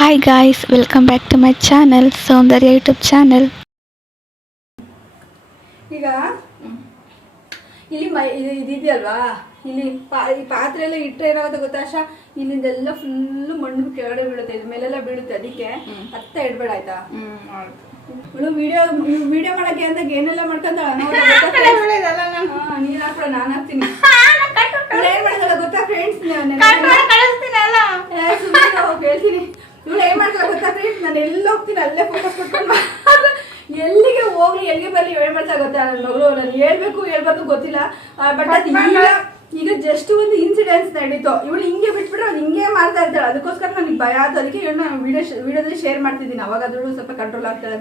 Hi guys, welcome back to my channel, Soundarya YouTube channel. ಈಗ ಇಲ್ಲಿ ಇದೆಯಲ್ವಾ, ಇಲ್ಲಿ ಈ ಪಾತ್ರೆ ಎಲ್ಲ ಇಟ್ಟರೆ ಏನಾಗುತ್ತೆ ಗೊತ್ತಾ ಆಶಾ, ಇಲ್ಲಿಂದೆಲ್ಲ ಫುಲ್ಲು ಮಣ್ಣು ಕೆಳಗಡೆ ಬೀಳುತ್ತೆ, ಇದ್ರ ಮೇಲೆಲ್ಲ ಬೀಳುತ್ತೆ. ಅದಕ್ಕೆ ಹತ್ತ ಇಡ್ಬೇಡ ಆಯ್ತಾ. ಇವಳು ವಿಡಿಯೋ ಮಾಡಕ್ಕೆ ಅಂದಾಗ ಏನೆಲ್ಲ ಮಾಡ್ಕೊಂತಾಳ ನೀನ್ ಹಾಕ್ಬಿಡ, ನಾನು ಹಾಕ್ತೀನಿ. ಏನ್ ಮಾಡ್ತಾಳ ಗೊತ್ತಾ ಫ್ರೆಂಡ್ಸ್, ಹೇಳ್ತೀನಿ. ಇವಳು ಏನ್ ಮಾಡ್ತಾಳ ಗೊತ್ತಾ ಫ್ರೆಂಡ್ಸ್, ನಾನು ಎಲ್ಲಿ ಹೋಗ್ತೀನಿ ಅಲ್ಲೇ ಫೋಕಸ್ ಕೊಟ್ಕೊಂಡು ಎಲ್ಲಿಗೆ ಹೋಗ್ಲಿ ಎಲ್ಲಿಗೆ ಬರ್ಲಿ ಏನ್ ಮಾಡ್ತಾ ಗೊತ್ತಾ ನನ್ನ ಮಗಳು. ನಾನು ಹೇಳ್ಬಾರ್ದು ಗೊತ್ತಿಲ್ಲ, ಬಟ್ ಅದು ಈಗ ಜಸ್ಟ್ ಒಂದು ಇನ್ಸಿಡೆನ್ಸ್ ನಡೀತು. ಇವಳು ಹಿಂಗೆ ಬಿಟ್ಬಿಟ್ರೆ ಅವ್ನು ಹಿಂಗೆ ಮಾಡ್ತಾ ಇರ್ತಾಳೆ. ಅದಕ್ಕೋಸ್ಕರ ನನಗೆ ಭಯ ಆಯ್ತು. ಅದಕ್ಕೆ ಇವಳು ನಾನು ವಿಡಿಯೋದಲ್ಲಿ ಶೇರ್ ಮಾಡ್ತಿದ್ದೀನಿ. ಅವಾಗ ಅದ್ರಲ್ಲೂ ಸ್ವಲ್ಪ ಕಂಟ್ರೋಲ್ ಆಗ್ತಾಳೆ.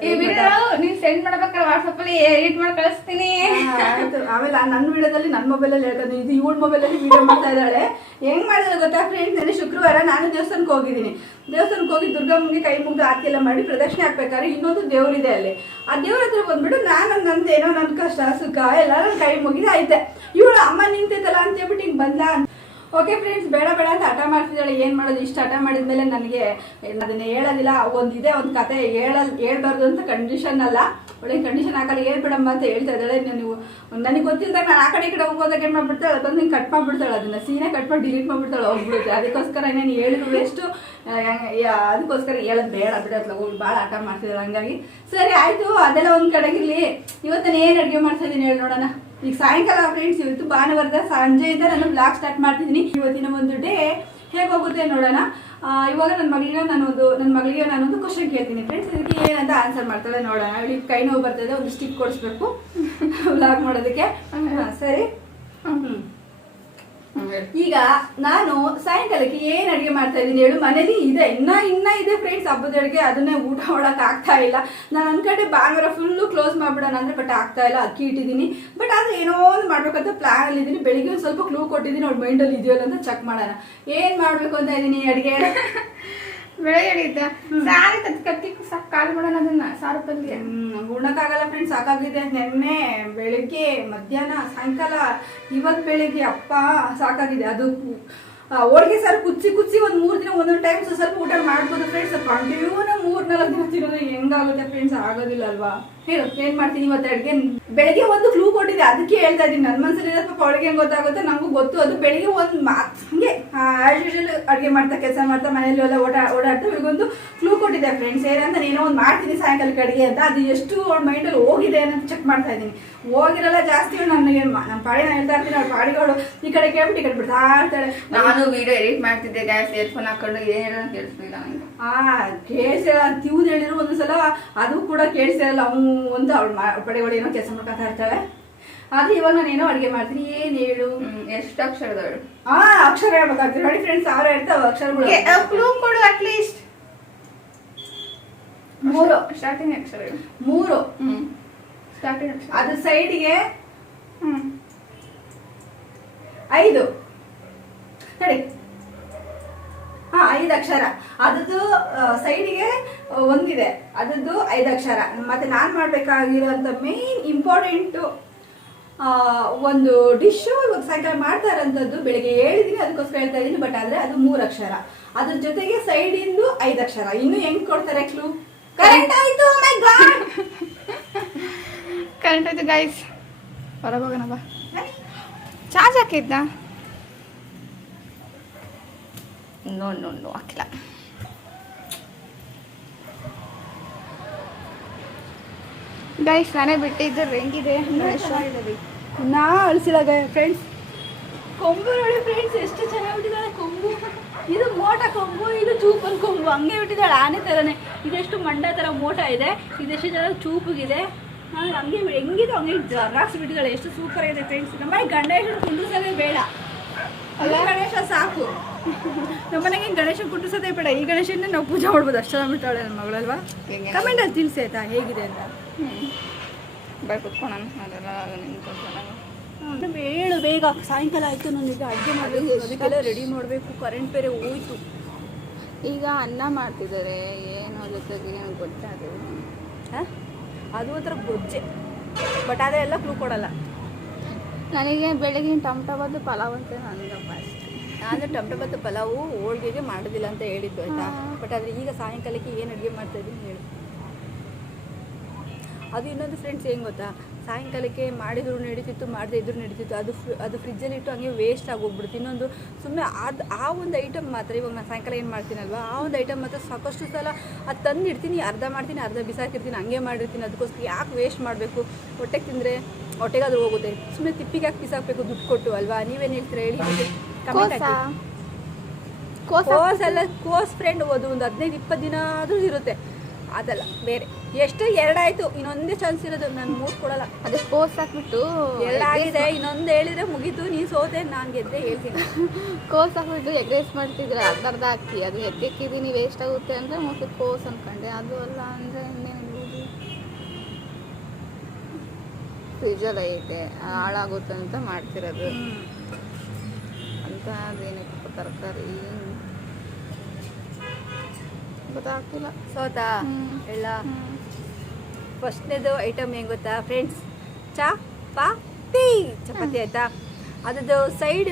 ನೀನ್ ಸೆಂಡ್ ಮಾಡ್ಬೇಕಾದ್ರೆ ವಾಟ್ಸಪ್ ಅಲ್ಲಿ ಎಡಿಟ್ ಮಾಡಿ ಕಳಿಸ್ತೀನಿ. ಆಯ್ತು. ಆಮೇಲೆ ನನ್ನ ವಿಡಿಯೋದಲ್ಲಿ ನನ್ನ ಮೊಬೈಲಲ್ಲಿ ಹೇಳ್ಕೊಂಡು ಇದು ಇವಳ ಮೊಬೈಲಲ್ಲಿ ವಿಡಿಯೋ ಮಾಡ್ತಾ ಇದ್ದಾಳೆ. ಹೆಂಗ್ ಮಾಡಿದ್ರೆ ಗೊತ್ತಾ ಫ್ರೆಂಡ್ಸ್, ನೆನೆ ಶುಕ್ರವಾರ ನಾನು ದೇವಸ್ಥಾನಕ್ಕೆ ಹೋಗಿದ್ದೀನಿ. ದೇವಸ್ಥಾನಕ್ಕೆ ಹೋಗಿ ದುರ್ಗಮ್ಮಗೆ ಕೈ ಮುಗ್ದು ಆರತಿ ಎಲ್ಲ ಮಾಡಿ ಪ್ರದಕ್ಷಿಣೆ ಹಾಕ್ಬೇಕಾದ್ರೆ ಇನ್ನೊಂದು ದೇವ್ರಿದೆ ಅಲ್ಲಿ. ಆ ದೇವ್ರ ಹತ್ರ ಬಂದ್ಬಿಟ್ಟು ನಾನು ನಂದೇನೋ ನನ್ನ ಕಷ್ಟ ಸುಖ ಎಲ್ಲ ನನ್ನ ಕೈ ಮುಗಿದ ಐತೆ. ಇವಳು ಅಮ್ಮ ನಿಂತೈತಲ್ಲ ಅಂತ ಹೇಳ್ಬಿಟ್ಟು ಹಿಂಗೆ ಬಂದ. ಓಕೆ ಫ್ರೆಂಡ್ಸ್, ಬೇಡ ಅಂತ ಹಠ ಮಾಡ್ತಿದ್ದಾಳೆ. ಏನು ಮಾಡೋದು, ಇಷ್ಟು ಹಠ ಮಾಡಿದ್ಮೇಲೆ ನನಗೆ ಅದನ್ನ ಹೇಳೋದಿಲ್ಲ. ಒಂದು ಕತೆ ಹೇಳ್ಬಾರ್ದು ಅಂತ ಕಂಡೀಷನ್ ಅಲ್ಲ, ಒಳ್ಳೆ ಕಂಡೀಷನ್ ಹಾಕಲ್ಲ, ಹೇಳ್ಬಿಡಮ್ಮ ಅಂತ ಹೇಳ್ತಾ ಇದ್ದಾಳೆ. ನೀವು ನನಗೆ ಗೊತ್ತಿಲ್ದಾಗ ನಾನು ಆ ಕಡೆ ಈ ಕಡೆ ಹೋಗೋದಾಗ ಏನು ಮಾಡ್ಬಿಡ್ತಾಳೆ, ಬಂದು ಹಿಂಗೆ ಕಟ್ ಮಾಡಿಬಿಡ್ತಾಳೆ. ಅದನ್ನ ಸೀನೆ ಕಟ್ ಮಾಡಿ ಡಿಲೀಟ್ ಮಾಡಿಬಿಡ್ತಾಳೆ, ಹೋಗ್ಬಿಡುತ್ತೆ. ಅದಕ್ಕೋಸ್ಕರ ಏನೇನು ಹೇಳಿದ್ರು ವೇಸ್ಟು, ಅದಕ್ಕೋಸ್ಕರ ಹೇಳೋದು ಬೇಡ ಬಿಡೋದ್ಲ. ಹೋಗಿ ಭಾಳ ಹಠ ಮಾಡ್ತಿದ್ದಾಳೆ. ಹಂಗಾಗಿ ಸರಿ ಆಯಿತು, ಅದೆಲ್ಲ ಒಂದು ಕಡೆಗಿರಲಿ. ಇವತ್ತು ನಾನು ಏನು ಅಡುಗೆ ಮಾಡ್ತಾ ಇದ್ದೀನಿ ಹೇಳಿ ನೋಡೋಣ. ಈಗ ಸಾಯಂಕಾಲ ಫ್ರೆಂಡ್ಸ್, ಇವತ್ತು ಭಾನುವಾರದ ಸಂಜೆಯಿಂದ ನಾನು ಬ್ಲಾಗ್ ಸ್ಟಾರ್ಟ್ ಮಾಡ್ತಿದ್ದೀನಿ. ಇವತ್ತಿನ ಒಂದು ಡೇ ಹೇಗೆ ಹೋಗುತ್ತೆ ನೋಡೋಣ. ಇವಾಗ ನನ್ನ ಮಗಳಿಗೆ ನಾನೊಂದು ಕ್ವಶನ್ ಕೇಳ್ತೀನಿ ಫ್ರೆಂಡ್ಸ್. ಇದಕ್ಕೆ ಏನಂತ ಆನ್ಸರ್ ಮಾಡ್ತಾಳೆ ನೋಡೋಣ. ಇಲ್ಲಿ ಕೈ ನೋವು ಬರ್ತದೆ, ಒಂದು ಸ್ಟಿಕ್ ಕೊಡಿಸ್ಬೇಕು ಬ್ಲಾಗ್ ಮಾಡೋದಕ್ಕೆ. ಸರಿ. ಈಗ ನಾನು ಸಾಯಂಕಾಲಕ್ಕೆ ಏನ್ ಅಡಿಗೆ ಮಾಡ್ತಾ ಇದ್ದೀನಿ ಹೇಳು. ಮನೇಲಿ ಇದೆ, ಇನ್ನ ಇದೆ ಫ್ರೆಂಡ್ಸ್ ಹಬ್ಬದ ಅಡಿಗೆ. ಅದನ್ನೇ ಊಟ ಮಾಡಕ್ ಆಗ್ತಾ ಇಲ್ಲ. ನಾನು ಅನ್ಕಂಡೆ ಭಾನುವಾರ ಫುಲ್ಲು ಕ್ಲೋಸ್ ಮಾಡ್ಬಿಡೋಣ ಅಂದ್ರೆ, ಬಟ್ ಆಗ್ತಾ ಇಲ್ಲ. ಅಕ್ಕಿ ಇಟ್ಟಿದ್ದೀನಿ, ಬಟ್ ಆದ್ರೆ ಏನೋ ಒಂದು ಮಾಡ್ಬೇಕಂತ ಪ್ಲಾನ್ ಅಲ್ಲಿ ಇದ್ದೀನಿ. ಬೆಳಿಗ್ಗೆ ಒಂದು ಸ್ವಲ್ಪ ಕ್ಲೂ ಕೊಟ್ಟಿದ್ದೀನಿ, ಅವ್ಳ ಮೈಂಡಲ್ಲಿ ಇದೆಯಲ್ಲ ಅಂತ ಚೆಕ್ ಮಾಡೋಣ. ಏನ್ ಮಾಡ್ಬೇಕು ಅಂತ ಇದ್ದೀನಿ ಅಡಿಗೆ. ಬೆಳಗ್ಗೆ ಸಾರಿ ಕತ್ತಿ ಕಾಲ್ ಮಾಡೋಣ, ಅದನ್ನ ಸಾರು ಪಲ್ಯ ಉಣ್ಣಕ್ಕಾಗಲ್ಲ ಫ್ರೆಂಡ್ಸ್, ಸಾಕಾಗಿದೆ. ನೆನ್ನೆ ಬೆಳಿಗ್ಗೆ ಮಧ್ಯಾಹ್ನ ಸಾಯಂಕಾಲ ಇವತ್ತು ಬೆಳಿಗ್ಗೆ ಅಪ್ಪ ಸಾಕಾಗಿದೆ. ಅದು ಹೋಳಿಗೆ ಸಾರು ಕುಚ್ಚಿ ಒಂದು 3 ದಿನ ಒಂದೊಂದು ಟೈಮ್ ಸ್ವಲ್ಪ ಊಟ ಮಾಡ್ಬೋದು ಫ್ರೆಂಡ್ಸ್. ಕಂಟಿನ್ಯೂ 3-4 ದಿನ ತಿನ್ನೋದು ಹೆಂಗಾಗುತ್ತೆ ಫ್ರೆಂಡ್ಸ್, ಆಗೋದಿಲ್ಲ ಅಲ್ವಾ. ಹೇಳು ಏನ್ ಮಾಡ್ತೀನಿ ಇವತ್ತು ಅಡ್ಗೆ. ಬೆಳಿಗ್ಗೆ ಒಂದು ಕ್ಲೂ ಕೊಟ್ಟಿದೆ, ಅದಕ್ಕೆ ಹೇಳ್ತಾ ಇದ್ದೀನಿ. ನನ್ನ ಮನಸ್ಸಲ್ಲಿ ಪಾಪ ಅವಳಿಗೆ ಹೆಂಗ್ ಗೊತ್ತಾಗುತ್ತೆ ನಮಗೂ ಗೊತ್ತು. ಅದು ಬೆಳಿಗ್ಗೆ ಒಂದು ಹಂಗೆ ಆಸ್ ಯೂಶುವಲ್ ಅಡುಗೆ ಮಾಡ್ತಾ ಕೆಲಸ ಮಾಡ್ತಾ ಮನೆಯಲ್ಲಿ ಎಲ್ಲ ಓಡಾಡ್ತಾ ಇವಾಗೊಂದು ಕ್ಲೂ ಕೊಟ್ಟಿದೆ ಫ್ರೆಂಡ್ಸ್. ಏನಂತ ಏನೋ ಒಂದು ಮಾಡ್ತೀನಿ ಸಾಯಂಕಾಲಕ್ಕೆ ಅಡುಗೆ ಅಂತ. ಅದು ಎಷ್ಟು ಅವ್ಳ ಮೈಂಡಲ್ಲಿ ಹೋಗಿದೆ ಅಂತ ಚೆಕ್ ಮಾಡ್ತಾ ಇದ್ದೀನಿ. ಹೋಗಿರಲ್ಲ ಜಾಸ್ತಿ. ನನಗೆ ನಮ್ಮ ಪಾಡಿ ನಾನು ಹೇಳ್ತಾ ಇರ್ತೀನಿ, ಅವ್ಳ ಪಾಡಿಗಳು ಈ ಕಡೆ ಕೇಳ್ಬಿಟ್ಟು ಈ ಕಡೆ ಬಿಡ್ತಾ ಇರ್ತಾಳೆ. ನಾನು ವಿಡಿಯೋ ಎಡಿಟ್ ಮಾಡ್ತಿದ್ದೆ, ಗ್ಯಾಸ್ ಇಯರ್ಫೋನ್ ಹಾಕೊಂಡು ಏನು ಕೇಳಿಸ್ಲಿಲ್ಲ ನಂಗೆ. ಕೇಳಿಸಿರಲ್ಲ ತಿವ್ದು ಹೇಳಿದ್ರು ಒಂದ್ಸಲ, ಅದು ಕೂಡ ಕೇಳಿಸಿರಲ್ಲ. ಒಂದು ಅವಳ ಪಡೆಗಳು ಏನೋ ಕೆಲಸ ಮಾಡ್ಕೊತಾ ಇರ್ತಾಳೆ. ಆದ್ರೆ ಇವಾಗ ನಾನು ಏನೋ ಅಡುಗೆ ಮಾಡ್ತೀನಿ. ಏನ್ ಹೇಳು, ಎಷ್ಟು ಅಕ್ಷರದವಳು? ಅಕ್ಷರ ಹೇಳ್ಬೇಕಾಗ್ತದೆ ನೋಡಿ ಫ್ರೆಂಡ್ಸ್. ಅವ್ರ ಹೇಳ್ತಾವ ಅಕ್ಷರಗಳು. ಕ್ಲೂ ಕೊಡು ಅಟ್ಲೀಸ್ಟ್. 3 ಸ್ಟಾರ್ಟಿಂಗ್ ಅಕ್ಷರ. 3 ಸ್ಟಾರ್ಟಿಂಗ್ ಅಕ್ಷರ. ಅದು ಸೈಡ್ಗೆ 5 ನೋಡಿ. 5 ಅಕ್ಷರ. ಅದದ್ದು ಸೈಡಿಗೆ ಒಂದಿದೆ, ಅದದ್ದು 5 ಅಕ್ಷರ. ಮತ್ತೆ ನಾನು ಮಾಡ್ಬೇಕಾಗಿರೋಂಥ ಮೇನ್ ಇಂಪಾರ್ಟೆಂಟು ಒಂದು ಡಿಶ್ಶು ಇವಾಗ ಸಾಯಂಕಾಲ ಮಾಡ್ತಾ ಇರೋಂಥದ್ದು. ಬೆಳಿಗ್ಗೆ ಹೇಳಿದ್ದೀನಿ, ಅದಕ್ಕೋಸ್ಕರ ಹೇಳ್ತಾ ಇದ್ದೀನಿ. ಬಟ್ ಆದರೆ ಅದು 3 ಅಕ್ಷರ. ಅದ್ರ ಜೊತೆಗೆ ಸೈಡಿಂದು 5 ಅಕ್ಷರ. ಇನ್ನು ಹೆಂಗ್ ಕೊಡ್ತಾರೆ ಕ್ಲೂ? ಕರೆಂಟ್ ಆಯ್ತು. ಮೈ ಗಾಡ್, ಕರೆಂಟ್ ಆಯ್ತು ಗೈಸ್. ಹೊರಗೆ ಹೋಗೋಣ ಬಾ. ಚಾರ್ಜ್ ಹಾಕಿದ್ದ? ನೋ ಹಾಕಿಲ್ಲ. ಗೈಸ್ ನಾನೇ ಬಿಟ್ಟಿದ್ದು ಹೆಂಗಿದೆ ನಾ ಅಳಿಸಿಲ್ಲ ಫ್ರೆಂಡ್ಸ್. ಕೊಂಬು ನೋಡಿ ಫ್ರೆಂಡ್ಸ್, ಎಷ್ಟು ಚೆನ್ನಾಗಿ ಬಿಟ್ಟಿದ್ದಾಳೆ ಕೊಂಬು. ಇದು ಮೋಟ ಕೊಂಬು, ಇದು ಚೂಪನ್ ಕೊಂಬು. ಹಂಗೆ ಬಿಟ್ಟಿದ್ದಾಳೆ ಆನೆ ಥರನೇ. ಇದೆಷ್ಟು ಮಂಡ ಥರ ಮೋಟ ಇದೆ, ಇದೆಷ್ಟು ಚೆನ್ನಾಗಿ ಚೂಪಿಗಿದೆ. ಹಂಗೆ ಹೆಂಗಿದೆ ಹಂಗೆ ಜರಾಕ್ಸ್ ಬಿಟ್ಟಿದ್ದಾಳೆ. ಎಷ್ಟು ಸೂಪರ್ ಆಗಿದೆ ಫ್ರೆಂಡ್ಸ್. ನಮ್ಮನೆ ಗಣೇಶ ಕುಂಡ್ರಿಸೋದೇ ಬೇಡ, ಅಲ್ಲ ಗಣೇಶ ಸಾಕು. ನಮ್ಮನೆಗೆ ಗಣೇಶ ಕುಂಡ್ರಿಸೋದೇ ಬೇಡ. ಈ ಗಣೇಶನ್ನೇ ನಾವು ಪೂಜೆ ಮಾಡ್ಬೋದು. ಅಷ್ಟು ಬಿಟ್ಟಾಳೆ ನನ್ನ ಮಗಳಲ್ವಾ. ಕಮೆಂಟಲ್ಲಿ ತಿಳಿಸಿ ಆಯ್ತಾ ಹೇಗಿದೆ ಅಂತ. ಬೈ ಕುತ್ಕೊಳ್ಳೋಣ. ಅದೆಲ್ಲ ಹೇಳು ಬೇಗ. ಸಾಯಂಕಾಲ ಆಯಿತು, ನನಗೆ ಅಡುಗೆ ಮಾಡಬೇಕು, ಅದಕ್ಕೆಲ್ಲ ರೆಡಿ ಮಾಡಬೇಕು. ಕರೆಂಟ್ ಬೇರೆ ಹೋಯ್ತು. ಈಗ ಅನ್ನ ಮಾಡ್ತಿದ್ದಾರೆ, ಏನು ಜೊತೆಗೆ ನನಗೆ ಗೊತ್ತಾಗಿದೆ. ಅದು ಒಂಥರ ಗೊಜ್ಜೆ, ಬಟ್ ಅದೆಲ್ಲ ಕ್ಲೂ ಕೊಡಲ್ಲ. ನನಗೆ ಬೆಳಗಿನ ಟೊಮಟೊ ಬಾತು ಪಲಾವ್ ಅಂತ ನನಗಪ್ಪ ಅಷ್ಟೇ. ನಾನು ಟೊಮೆಟೊ ಮತ್ತು ಪಲಾವು ಹೋಳಿಗೆಗೆ ಮಾಡೋದಿಲ್ಲ ಅಂತ ಹೇಳಿದ್ದು ಆಯಿತಾ. ಬಟ್ ಆದರೆ ಈಗ ಸಾಯಂಕಾಲಕ್ಕೆ ಏನು ಅಡುಗೆ ಮಾಡ್ತಾಯಿದ್ದೀನಿ ಹೇಳಿ. ಅದು ಇನ್ನೊಂದು ಫ್ರೆಂಡ್ಸ್ ಏನು ಗೊತ್ತಾ, ಸಾಯಂಕಾಲಕ್ಕೆ ಮಾಡಿದ್ರು ನಡೀತಿತ್ತು, ಮಾಡದೇ ಇದ್ರೂ ನಡೀತಿತ್ತು. ಅದು ಫ್ರಿಜ್ಜಲ್ಲಿ ಇಟ್ಟು ಹಂಗೆ ವೇಸ್ಟ್ ಆಗೋಗ್ಬಿಡುತ್ತೆ. ಇನ್ನೊಂದು ಸುಮ್ಮನೆ ಆ ಒಂದು ಐಟಮ್ ಮಾತ್ರ, ಇವಾಗ ನಾನು ಸಾಯಂಕಾಲ ಏನು ಮಾಡ್ತೀನಲ್ವ, ಆ ಒಂದು ಐಟಮ್ ಮಾತ್ರ ಸಾಕಷ್ಟು ಸಲ ಅದು ತಂದು ಇಡ್ತೀನಿ, ಅರ್ಧ ಮಾಡ್ತೀನಿ, ಅರ್ಧ ಬಿಸಾಕಿರ್ತೀನಿ, ಹಂಗೆ ಮಾಡಿರ್ತೀನಿ. ಅದಕ್ಕೋಸ್ಕರ ಯಾಕೆ ವೇಸ್ಟ್ ಮಾಡಬೇಕು, ಹೊಟ್ಟೆಗೆ ತಿಂದರೆ ಹೊಟ್ಟೆಗಾದ್ರೂ ಹೋಗುತ್ತೆ, ಸುಮ್ಮನೆ ತಿಪ್ಪಿಗೆ ಹಾಕಿ ಬಿಸಾಕಬೇಕು ದುಡ್ಡು ಕೊಟ್ಟು ಅಲ್ವಾ. ನೀವೇನು ಹೇಳ್ತೀರಾ ಹೇಳಿ. ಕಮೆಂಟ್ ಹಾಕಿ. ಕೋಸಲ್ಲ, ಕೋಸ್ ಫ್ರೆಂಡ್ ಓದು ಒಂದು 15-20 ದಿನ ಆದರೂ ಇರುತ್ತೆ, ಅದಲ್ಲ ಬೇರೆ. ಎಷ್ಟು 2 ಆಯಿತು, ಇನ್ನೊಂದೇ ಚಾನ್ಸ್ ಇರೋದು, ನಾನು 3 ಕೊಡಲ್ಲ. ಅದು ಕೋಸ್ ಹಾಕ್ಬಿಟ್ಟು 2 ಆಗಿದೆ, ಇನ್ನೊಂದು ಹೇಳಿದ್ರೆ ಮುಗೀತು, ನೀನು ಸೋತೆ, ನಾನು ಗೆದ್ದೆ ಹೇಳ್ತೀನಿ. ಕೋಸ್ ಹಾಕ್ಬಿಟ್ಟು ಎಗ್ ರೈಸ್ ಮಾಡ್ತಿದ್ರೆ ಅರ್ಧ ಹಾಕಿ ಅದು ಎಗ್ಗಿಕ್ಕಿದ್ದೀನಿ ವೇಸ್ಟ್ ಆಗುತ್ತೆ ಅಂದರೆ ಮತ್ತೆ ಕೋಸ್ ಅಂದ್ಕೊಂಡೆ. ಅದು ಅಲ್ಲ ಅಂದರೆ ಇನ್ನೇನು ಫ್ರಿಜ್ಜಲ್ಲಿ ಐತೆ ಹಾಳಾಗುತ್ತೆ ಅಂತ ಮಾಡ್ತಿರೋದು ಅಂತ. ಅದೇನಕ್ಕೆ ತರಕಾರಿ ಗೊತ್ತಾಗ್ತಿಲ್ಲ. ಸೋತಾ ಎಲ್ಲ. ಫಸ್ಟ್ನೇದು ಐಟಮ್ ಏನು ಗೊತ್ತಾ ಫ್ರೆಂಡ್ಸ್, ಚಪಾತಿ ಆಯ್ತಾ. ಅದದ್ದು ಸೈಡ್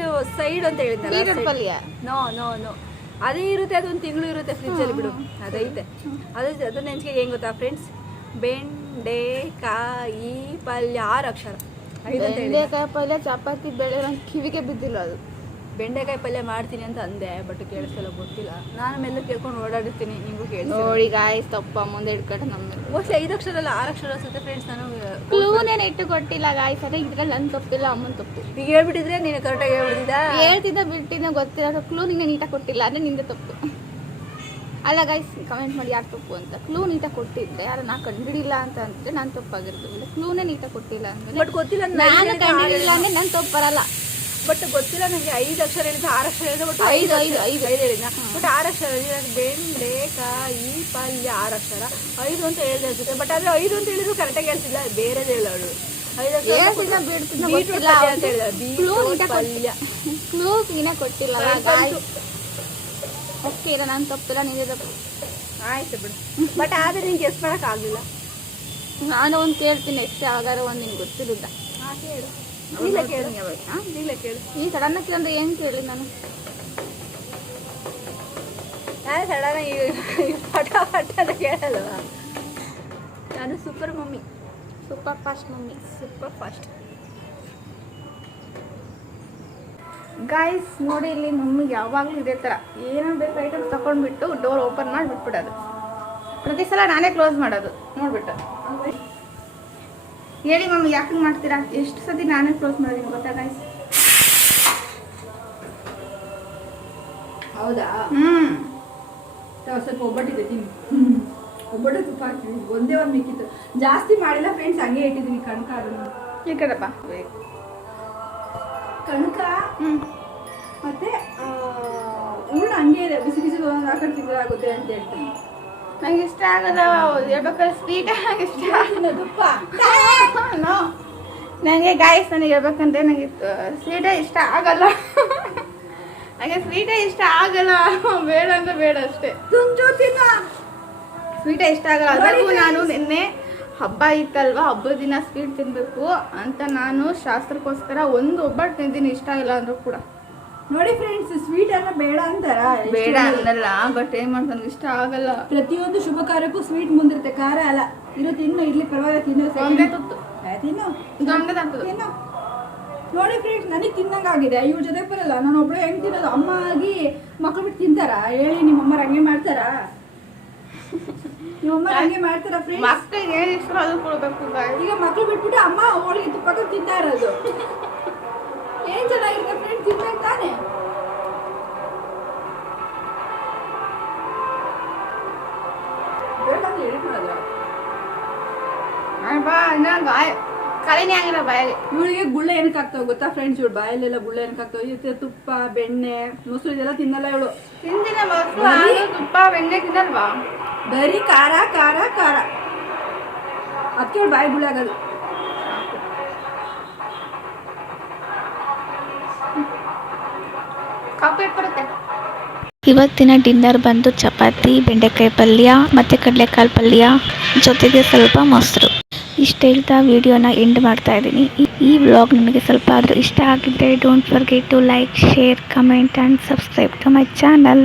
ಅಂತ ಹೇಳಿದ್ನಲ್ಲ, ಪಲ್ಯ. ನೋ ನೋ ನೋ ಅದೇ ಇರುತ್ತೆ, ಅದೊಂದು ತಿಂಗಳು ಇರುತ್ತೆ ಫ್ರಿಜ್ಜಲ್ಲಿ ಬಿಡು, ಅದೈತೆ. ಅದು ನೆನ್ಸ್ಗೆ ಏನು ಗೊತ್ತಾ ಫ್ರೆಂಡ್ಸ್, ಬೆಂಡೆಕಾಯಿ ಪಲ್ಯ 6 ಅಕ್ಷರ. ಬೆಂಡೆಕಾಯಿ ಪಲ್ಯ ಚಪಾತಿ ಬೇಳೆ ನಂಗೆ ಕಿವಿಗೆ ಬಿದ್ದಿಲ್ಲ. ಅದು ಬೆಂಡೆಕಾಯಿ ಪಲ್ಯ ಮಾಡ್ತೀನಿ ಅಂತ ಅಂದೆ, ಬಟ್ ಕೇಳಿಸಲ್ಲ, ಗೊತ್ತಿಲ್ಲ. ನಾನು ಮೇಲೆ ಕೇಳ್ಕೊಂಡು ಓಡಾಡಿರ್ತೀನಿ, ನಿಮಗೂ ಕೇಳಿ. ನೋಡಿ ಗಾಯ್ಸ್, ತಪ್ಪ ಮುಂದೆ ಇಟ್ಕೊಂಡು ನಮ್ಮ ಮೋಸ್ಟ್ಲಿ 5 ಅಕ್ಷರ ಅಲ್ಲ 6 ಅಕ್ಷರ ಅನ್ಸುತ್ತೆ ಫ್ರೆಂಡ್ಸ್. ನಾನು ಕ್ಲೂನೇನು ಇಟ್ಟು ಕೊಟ್ಟಿಲ್ಲ ಗಾಯ್ಸ್, ಅದೇ ಇದ್ರಲ್ಲಿ ನನ್ನ ತಪ್ಪಿಲ್ಲ, ಅಮ್ಮನ ತಪ್ಪು. ಈಗ ಹೇಳ್ಬಿಟ್ಟಿದ್ರೆ ನೀನು ಕರೆಕ್ಟಾಗಿ ಹೇಳ್ತಿದ್ದ ಬಿಟ್ಟಿದ್ದ ಗೊತ್ತಿಲ್ಲ. ಕ್ಲೂ ನಿಂಗೆ ನೀಟಾಗಿ ಕೊಟ್ಟಿಲ್ಲ ಅಂದರೆ ನಿಂದೆ ತಪ್ಪು ಅಲ್ಲ ಗಾಯ್ಸ್. ಕಮೆಂಟ್ ಮಾಡಿ ಯಾರು ತಪ್ಪು ಅಂತ. ಕ್ಲೂ ನೀಟಾಗಿ ಕೊಟ್ಟಿದ್ದೆ, ಯಾರು ನಾ ಕಂಡುಹಿಡಿಲ್ಲ ಅಂತ ಅಂದರೆ ನಾನು ತಪ್ಪಾಗಿರ್ತೀನಿ. ಕ್ಲೂನೇ ನೀಟಾಗಿ ಕೊಟ್ಟಿಲ್ಲ ಅಂದರೆ ಬಟ್ ಗೊತ್ತಿಲ್ಲ, ನಾನು ಕಂಡುಹಿಡಿಲ್ಲ ಅಂದರೆ ನಾನು ತಪ್ಪು ಬರಲ್ಲ. ಬಟ್ ಗೊತ್ತಿಲ್ಲ ನನಗೆ. 5 ಅಕ್ಷರ ಹೇಳಿದ್ರೆ 6 ಅಕ್ಷರ ಹೇಳಿದ್ರೆ, ಬಟ್ 5 ಹೇಳಿದ್ನ, ಬಟ್ 6 ಅಕ್ಷರ ಬೆಂಡೆಕಾಯಿ ಪಲ್ಯ 6 ಅಕ್ಷರ, 5 ಅಂತ ಹೇಳಿದೆ ಅನ್ಸುತ್ತೆ. ಬಟ್ ಆದರೆ 5 ಅಂತ ಹೇಳಿದ್ರು ಕರೆಕ್ಟಾಗಿ ಹೇಳ್ತಿಲ್ಲ, ಬೇರೆದೇ ಹೇಳೋಳು. 5 ಅಕ್ಷರ ಬೀಟ್ರೂಟ್ ಪಲ್ಯ ಅಂತ ಹೇಳಿದ, ಬೀಟ್ರೂಟ್ ಪಲ್ಯ. ಕ್ಲೂ ಕ್ಲೀನೇ ಕೊಟ್ಟಿಲ್ಲ. ಓಕೆ, ಇಲ್ಲ ನಾನು ತಪ್ಪಿಲ್ಲ, ನೀವೇ ತಪ್ಪು. ಆಯ್ತು ಬಿಡು. ಬಟ್ ಆದರೆ ನಿಂಗೆ ಗೆಸ್ ಮಾಡೋಕ್ಕಾಗಲಿಲ್ಲ. ನಾನು ಒಂದು ಕೇಳ್ತೀನಿ ನೆಕ್ಸ್ಟ್ ಯಾವಾಗಾರ ಒಂದು ನಿನ್ಗೆ ಗೊತ್ತಿಲ್ಲ. ಕೇಳು, ಕೇಳು. ಈ ಸಡನ್ ಅಂದ್ರೆ ಏನು ಕೇಳಿ ನಾನು ಸಡನ್ ಪಟ ಅಂತ ಕೇಳಲ್ವ. ನಾನು super mummy, super fast mummy, super fast. Guys ನೋಡಿ, ಇಲ್ಲಿ ಮಮ್ಮಿಗೆ ಯಾವಾಗಲೂ ಇದೇ ಥರ ಏನೋ ಬೇಕು ಐಟಮ್ಸ್ ತಗೊಂಡ್ಬಿಟ್ಟು ಡೋರ್ ಓಪನ್ ಮಾಡಿ ಬಿಟ್ಬಿಡೋದು. ಪ್ರತಿ ಸಲ ನಾನೇ ಕ್ಲೋಸ್ ಮಾಡೋದು ನೋಡ್ಬಿಟ್ಟು. ಹೇಳಿ ಮಮ್ಮಿ ಯಾಕೆ ಮಾಡ್ತೀರಾ? ಎಷ್ಟು ಸತಿ ನಾನೇ ಕ್ಲೋಸ್ ಮಾಡೋದೀನಿ ಗೊತ್ತಾ ಗಾಯ್ಸ್? ಹೌದಾ? ಸ್ವಲ್ಪ ಒಬ್ಬಟ್ಟಿದೆ ತಿನ್ನಿ. ಒಬ್ಬಟ್ಟು ತುಪ್ಪ ಹಾಕ್ತೀನಿ, ಒಂದೇ ಒಂದು ಮಿಕ್ಕಿತ್ತು, ಜಾಸ್ತಿ ಮಾಡಿಲ್ಲ ಫ್ರೆಂಡ್ಸ್, ಹಂಗೆ ಇಟ್ಟಿದ್ದೀನಿ. ಕಣಕ ಅದನ್ನು ಈ ಕಡೆಪ್ಪ ಕಣಕ ಮತ್ತೆ ಹೂರ್ಣ ಹಂಗೆ ಇದೆ, ಬಿಸಿ ಬಿಸಿ ಹಾಕೊಂಡು ತಿಂದರೆ ಆಗುತ್ತೆ ಅಂತ ಹೇಳ್ತೀನಿ. ನಂಗೆ ಇಷ್ಟ ಆಗಲ್ಲ ಹೇಳ್ಬೇಕಾದ್ರೆ ಸ್ವೀಟ್ ಇಷ್ಟ ತುಪ್ಪ. ನನಗೆ ಗಾಯ್ಸ್ ನನಗೆ ಹೇಳ್ಬೇಕಂದ್ರೆ ನನಗೆ ಸ್ವೀಟೇ ಇಷ್ಟ ಆಗಲ್ಲ. ನನಗೆ ಸ್ವೀಟೇ ಇಷ್ಟ ಆಗಲ್ಲ, ಬೇಡ ಅಂದ್ರೆ ಬೇಡ ಅಷ್ಟೇ. ಸ್ವೀಟೇ ಇಷ್ಟ ಆಗಲ್ಲ. ಅದಕ್ಕೂ ನಾನು ನಿನ್ನೆ ಹಬ್ಬ ಇತ್ತಲ್ವ, ಹಬ್ಬದ ದಿನ ಸ್ವೀಟ್ ತಿನ್ನಬೇಕು ಅಂತ ನಾನು ಶಾಸ್ತ್ರಕ್ಕೋಸ್ಕರ ಒಂದು ಒಬ್ಬಟ್ಟು ತಿಂತೀನಿ, ಇಷ್ಟ ಇಲ್ಲ ಅಂದ್ರೂ ಕೂಡ. ನೋಡಿ ಫ್ರೆಂಡ್ಸ್, ಸ್ವೀಟ್ ಎಲ್ಲ ಬೇಡ ಅಂತಾರ, ಬೇಡ ಅನ್ನಲ್ಲ, ಬಟ್ ಏನ್ ಮಾಡ್ತ ನನಗೆ ಇಷ್ಟ ಆಗಲ್ಲ. ಪ್ರತಿಯೊಂದು ಶುಭ ಕಾರ್ಯಕ್ಕೂ ಸ್ವೀಟ್ ಮುಂದಿರುತ್ತೆ, ಖಾರ ಅಲ್ಲ ಇರುತ್ತೆ. ಇನ್ನು ಇರ್ಲಿ ಪರವಾಗಿಲ್ಲ, ತಿನ್ನೋ ತಿನ್ನೋ. ನೋಡಿ ಫ್ರೆಂಡ್ಸ್, ನನಗೆ ತಿನ್ನಂಗಾಗಿದೆ, ಇವ್ರ ಜೊತೆ ಬರಲ್ಲ. ನಾನು ಒಬ್ಬಳು ಹೆಂಗ್ ತಿನ್ನೋದು? ಅಮ್ಮ ಆಗಿ ಮಕ್ಳು ಬಿಟ್ಟು ತಿಂತಾರ ಹೇಳಿ? ನಿಮ್ಮಮ್ಮ ಹಂಗೆ ಮಾಡ್ತಾರ? ನಿಮ್ಮಮ್ಮ ಹಂಗೆ ಮಾಡ್ತಾರ ಫ್ರೆಂಡ್ಸ್? ಮಕ್ಕಳಿಗೆ ಏನ್ ಇಷ್ಟ ಅದು ಕೊಡ್ಬೇಕು. ಈಗ ಮಕ್ಳು ಬಿಟ್ಬಿಟ್ಟು ಅಮ್ಮ ಹೋಳಿಗೆ ತುಪ್ಪಕ್ಕೆ ತಿಂತಾ ಇರೋದು ಏನ್ ಚೆನ್ನಾಗಿರುತ್ತೆ ಫ್ರೆಂಡ್ಸ್, ತಿನ್ಬೇಕು ತಾನೆ? ಕಲೆನೇ ಆಗಿಲ್ಲ ಬಾಯಲ್ಲಿ. ಇವಳಿಗೆ ಗುಳ್ಳೆ ಏನಕ್ಕೆ ಆಗ್ತಾವ ಗೊತ್ತಾ ಫ್ರೆಂಡ್ಸ್? ಇವಳು ಬಾಯಲ್ಲೆಲ್ಲ ಗುಳ್ಳೆ ಏನಕ್ಕೆ ಆಗ್ತಾವ? ತುಪ್ಪ ಬೆಣ್ಣೆ ಮೊಸರು ಇದೆಲ್ಲ ತಿನ್ನಲ್ಲ ಇವಳು. ತಿಂದಿನ ಮೊಸರು ತುಪ್ಪ ಬೆಣ್ಣೆ ತಿನ್ನಲ್ವಾ? ಬರೀ ಖಾರ ಖಾರ ಖಾರ, ಅದಕ್ಕೆ ಇವಳು ಬಾಯಿ ಗುಳ್ಳೆ ಆಗೋದು. ಇವತ್ತಿನ ಡಿನ್ನರ್ ಬಂದು ಚಪಾತಿ, ಬೆಂಡೆಕಾಯಿ ಪಲ್ಯ ಮತ್ತು ಕಡಲೆಕಾಳು ಪಲ್ಯ, ಜೊತೆಗೆ ಸ್ವಲ್ಪ ಮೊಸರು. ಇಷ್ಟು ಹೇಳ್ತಾ ವಿಡಿಯೋನ ಎಂಡ್ ಮಾಡ್ತಾ ಇದ್ದೀನಿ. ಈ ವ್ಲಾಗ್ ನಿಮಗೆ ಸ್ವಲ್ಪ ಆದರೂ ಇಷ್ಟ ಆಗಿದ್ದರೆ don't forget to like, share, comment and subscribe to my channel.